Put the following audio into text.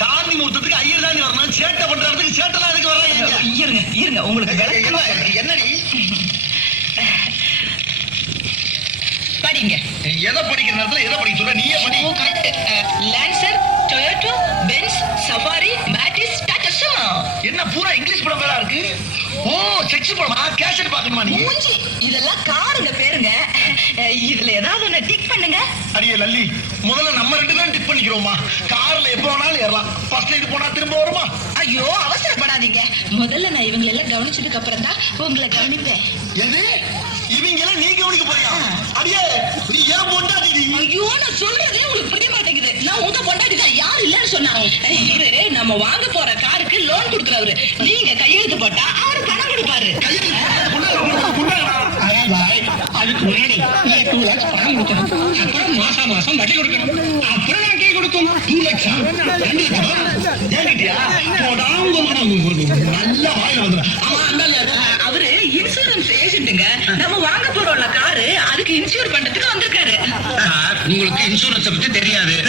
சாந்தி முகூர்த்தத்துக்கு ஐயர் தாண்டி வரணும். சேட்டை பண்ற இடத்துக்கு சேட்டெல்லாம் எதுக்கு வர்றாங்க இருங்க இருங்க. உங்களுக்கு. என்னடி படிங்க. எதை படிக்கிற நேரத்துல எதை படிக்க சொல்ற? நீயே படி. Lancer Toyota Benz Safari Matiz Tata Sumo என்ன பூரா இங்கிலீஷ் படம் பேரா இருக்கு? ஓ செக்ஸ் படமா. கேசட் பாக்கணுமா நீ? மூஞ்சி இதெல்லாம் காருங்க பேருங்க. இதுல ஏதாவது ஒண்ணு டிக் பண்ணுங்க. அடியே லல்லி. முதல்ல நம்ம ரெண்டு தான் டிக் பண்ணிக்கிறோமா கார்ல எப்ப ஏறலாம். ஃபர்ஸ்ட் இது போனா திரும்ப வருமா? ஐயோ அவசரப்படாதீங்க. முதல்ல நான் இவங்களை எல்லாம் கவனிச்சதுக்கு அப்புறம் தான் உங்களை கவனிப்பேன். எது? இவங்க எல்லாம் நீ கவனிக்க போறியா? அடியே நீ ஏன் பொண்டாடி நீ? ஐயோ நான் சொல்றதே உங்களுக்கு புரிய மாட்டேங்குது. நான் உங்க பொண்டாட்டி தான். யார் இல்லன்னு சொன்னாங்க. இவரு நம்ம வாங்க போற காருக்கு லோன் கொடுக்குறவரு. நீங்க கையெழுத்து போட்டா அவரு பணம் கொடுப்பாரு. அதுக்கு முன்னாடி டூ லேக்ஸ் பணம் கொடுக்கணும். அப்புறம் மாசம் மாசம் வட்டி கொடுக்கணும். அப்புறம் நான் கை கொடுக்கணும் டூ லட்சம். ரெண்டு லட்சம். நல்ல வந்துடும் ஆமா அந்த அவரு இன்சூரன்ஸ் ஏஜென்ட்டுங்க நம்ம வாங்க போறோம்ல காரு. அதுக்கு இன்சூர் பண்றதுக்கு வந்திருக்காரு. உங்களுக்கு இன்சூரன்ஸ் பத்தி தெரியாது.